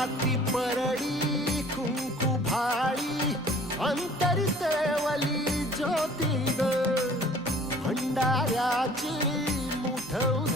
हाती परडी कुंकू भाळी अंतरितवली ज्योती ग भंडाऱ्याची मुठव